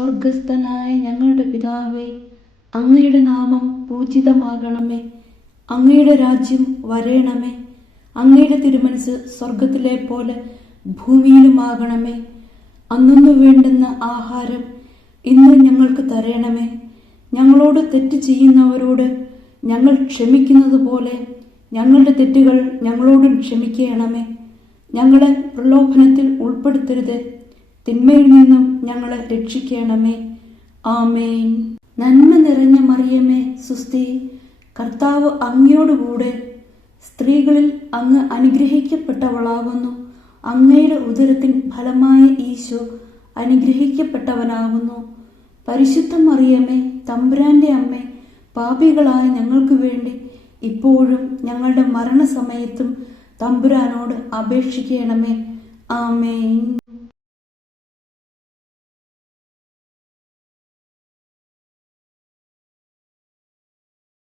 സ്വർഗസ്ഥനായ ഞങ്ങളുടെ പിതാവേ, അങ്ങയുടെ നാമം പൂജിതമാകണമേ. അങ്ങയുടെ രാജ്യം വരേണമേ. അങ്ങയുടെ തിരുമനസ് സ്വർഗത്തിലെ പോലെ ഭൂമിയിലുമാകണമേ. അന്നു വേണ്ടുന്ന ആഹാരം ഇന്ന് ഞങ്ങൾക്ക് തരണമേ. ഞങ്ങളോട് തെറ്റ് ചെയ്യുന്നവരോട് ഞങ്ങൾ ക്ഷമിക്കുന്നത് പോലെ ഞങ്ങളുടെ തെറ്റുകൾ ഞങ്ങളോടും ക്ഷമിക്കണമേ. ഞങ്ങളെ പ്രലോഭനത്തിൽ ഉൾപ്പെടുത്തരുത്, തിന്മയിൽ നിന്നും ഞങ്ങളെ രക്ഷിക്കണമേ. ആമേൻ. നന്മ നിറഞ്ഞ മറിയമേ, സുസ്തി, കർത്താവ് അങ്ങയോടുകൂടെ സ്ത്രീകളിൽ അങ്ങ് അനുഗ്രഹിക്കപ്പെട്ടവളാകുന്നു. അങ്ങയുടെ ഉദരത്തിൻ ഫലമായ ഈശോ അനുഗ്രഹിക്കപ്പെട്ടവനാകുന്നു. പരിശുദ്ധ മറിയമേ, തമ്പുരാന്റെ അമ്മേ, പാപികളായ ഞങ്ങൾക്ക് വേണ്ടി ഇപ്പോഴും ഞങ്ങളുടെ മരണസമയത്തും തമ്പുരാനോട് അപേക്ഷിക്കണമേ. ആമേൻ.